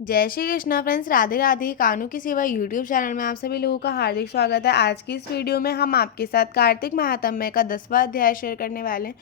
जय श्री कृष्णा फ्रेंड्स, राधे राधे। कानू की सेवा यूट्यूब चैनल में आप सभी लोगों का हार्दिक स्वागत है। आज की इस वीडियो में हम आपके साथ कार्तिक महात्म्य का 10वां अध्याय शेयर करने वाले हैं।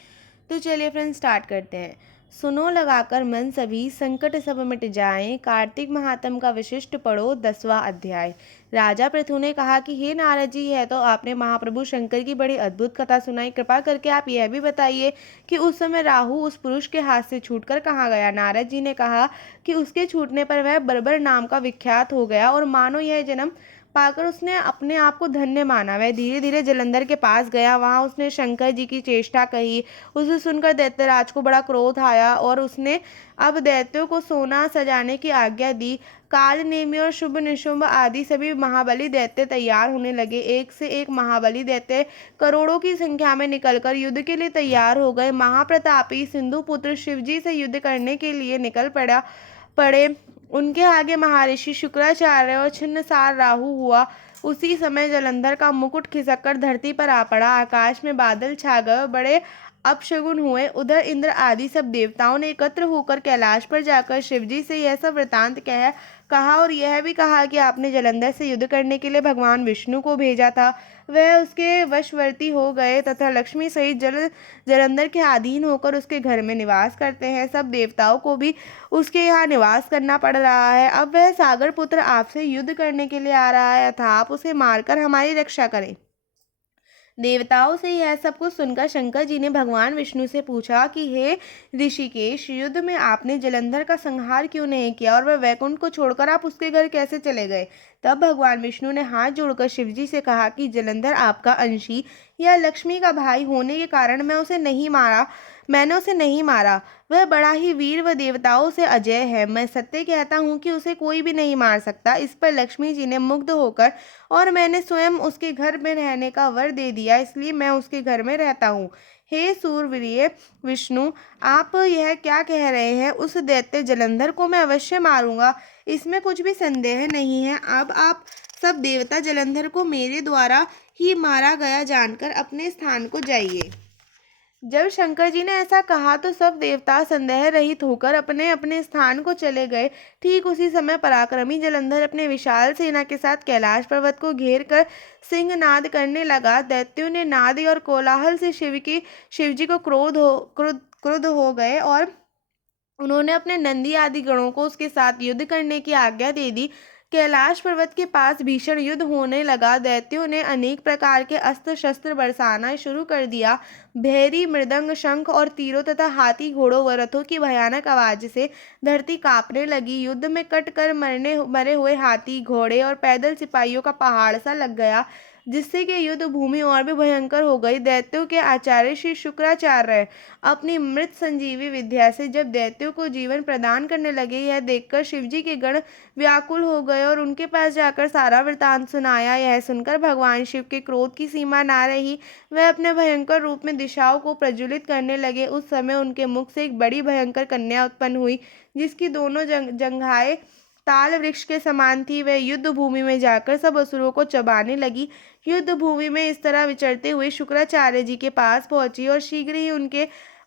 तो चलिए फ्रेंड्स स्टार्ट करते हैं। सुनो लगाकर मन सभी, संकट सब मिट जाएं, कार्तिक महात्म्य का विशिष्ट पढ़ो 10वां अध्याय। राजा पृथु ने कहा कि हे नारद जी, है तो आपने महाप्रभु शंकर की बड़ी अद्भुत कथा सुनाई। कृपा करके आप यह भी बताइए कि उस समय राहु उस पुरुष के हाथ से छूटकर कहाँ गया। नारद जी ने कहा कि उसके छूटने पर वह बर्बर नाम का विख्यात हो गया और मानो यह जन्म पाकर उसने अपने आप को धन्य माना। वह धीरे धीरे जलंधर के पास गया। वहां उसने शंकर जी की चेष्टा कही। उसे सुनकर दैत्यराज को बड़ा क्रोध आया और उसने अब दैत्यों को सोना सजाने की आज्ञा दी। काल नेमी और शुभ निशुंभ आदि सभी महाबली दैत्य तैयार होने लगे। एक से एक महाबली दैत्य करोड़ों की संख्या में निकलकर युद्ध के लिए तैयार हो गए। महाप्रतापी सिंधु पुत्र शिवजी से युद्ध करने के लिए निकल पड़े। उनके आगे महर्षि शुक्राचार्य और छिन्नसार राहु हुआ। उसी समय जलंधर का मुकुट खिसककर धरती पर आ पड़ा। आकाश में बादल छा गए और बड़े अपशगुन हुए। उधर इंद्र आदि सब देवताओं ने एकत्र होकर कैलाश पर जाकर शिवजी से यह सब वृतांत कहा और यह भी कहा कि आपने जलंधर से युद्ध करने के लिए भगवान विष्णु को भेजा था। वह उसके वशवर्ती हो गए तथा लक्ष्मी सहित जलंधर के अधीन होकर उसके घर में निवास करते हैं। सब देवताओं को भी उसके यहाँ निवास करना पड़ रहा है। अब वह सागर पुत्र आपसे युद्ध करने के लिए आ रहा है, अतः आप उसे मारकर हमारी रक्षा करें। देवताओं से यह सब कुछ सुनकर शंकर जी ने भगवान विष्णु से पूछा कि हे ऋषिकेश, युद्ध में आपने जलंधर का संहार क्यों नहीं किया और वह वैकुंठ को छोड़कर आप उसके घर कैसे चले गए। तब भगवान विष्णु ने हाथ जोड़कर शिवजी से कहा कि जलंधर आपका अंशी या लक्ष्मी का भाई होने के कारण मैंने उसे नहीं मारा। वह बड़ा ही वीर व देवताओं से अजय है। मैं सत्य कहता हूँ कि उसे कोई भी नहीं मार सकता। इस पर लक्ष्मी जी ने मुग्ध होकर और मैंने स्वयं उसके घर में रहने का वर दे दिया, इसलिए मैं उसके घर में रहता हूँ। हे सूरवीर विष्णु, आप यह क्या कह रहे हैं। उस दैत्य जलंधर को मैं अवश्य मारूंगा, इसमें कुछ भी संदेह नहीं है। अब आप सब देवता जलंधर को मेरे द्वारा ही मारा गया जानकर अपने स्थान को जाइए। जब शंकर जी ने ऐसा कहा तो सब देवता संदेह रहित होकर अपने अपने स्थान को चले गए। ठीक उसी समय पराक्रमी जलंधर अपने विशाल सेना के साथ कैलाश पर्वत को घेर कर सिंह नाद करने लगा। दैत्यों ने नाद और कोलाहल से शिवजी को क्रुद्ध हो गए और उन्होंने अपने नंदी आदि गणों को उसके साथ युद्ध करने की आज्ञा दे दी। कैलाश पर्वत के पास भीषण युद्ध होने लगा। दैत्यों ने अनेक प्रकार के अस्त्र शस्त्र बरसाना शुरू कर दिया। भैरी मृदंग शंख और तीरों तथा हाथी घोड़ों व रथों की भयानक आवाज से धरती कांपने लगी। युद्ध में कट कर मरे हुए हाथी घोड़े और पैदल सिपाहियों का पहाड़ सा लग गया, जिससे कि युद्ध भूमि और भी भयंकर हो गई। दैत्यों के आचार्य श्री शुक्राचार्य अपनी मृत संजीवी विद्या से जब दैत्यों को जीवन प्रदान करने लगे, यह देखकर शिवजी के गण व्याकुल हो गए और उनके पास जाकर सारा वृतांत सुनाया। यह सुनकर भगवान शिव के क्रोध की सीमा ना रही। वह अपने भयंकर रूप में दिशाओं को प्रज्वलित करने लगे। उस समय उनके मुख से एक बड़ी भयंकर कन्या उत्पन्न हुई, जिसकी दोनों जंघाएं ताल वृक्ष के समान थी। वह युद्ध भूमि में जाकर सब असुरों को चबाने लगी। युद्ध भूमि में इस तरह विचरते हुए शुक्राचार्य जी के पास पहुंची और शीघ्र ही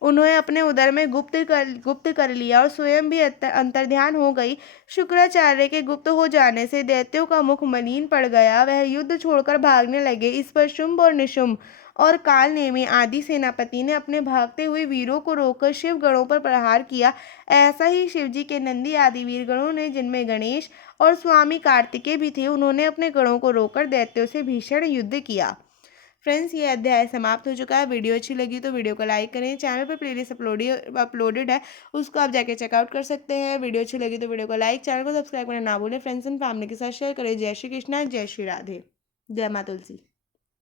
उन्हें अपने उदर में गुप्त कर लिया और स्वयं भी अंतर्ध्यान हो गई। शुक्राचार्य के गुप्त हो जाने से दैत्यों का मुख मलिन पड़ गया। वह युद्ध छोड़कर भागने लगे। इस पर शुंभ और निशुंभ और काल नेमी आदि सेनापति ने अपने भागते हुए वीरों को रोककर शिव गणों पर प्रहार किया। ऐसा ही शिवजी के नंदी आदि वीरगणों ने, जिनमें गणेश और स्वामी कार्तिकेय भी थे, उन्होंने अपने गणों को रोककर दैत्यों से भीषण युद्ध किया। फ्रेंड्स, ये अध्याय समाप्त हो चुका है। वीडियो अच्छी लगी तो वीडियो को लाइक करें। चैनल पर प्लेलिस्ट अपलोडेड है, उसको आप जाके चेकआउट कर सकते हैं। वीडियो अच्छी लगी तो वीडियो को लाइक, चैनल को सब्सक्राइब करना ना भूलें। फ्रेंड्स एंड फैमिली के साथ शेयर करें। जय श्री कृष्णा, जय श्री राधे, जय माँ तुलसी।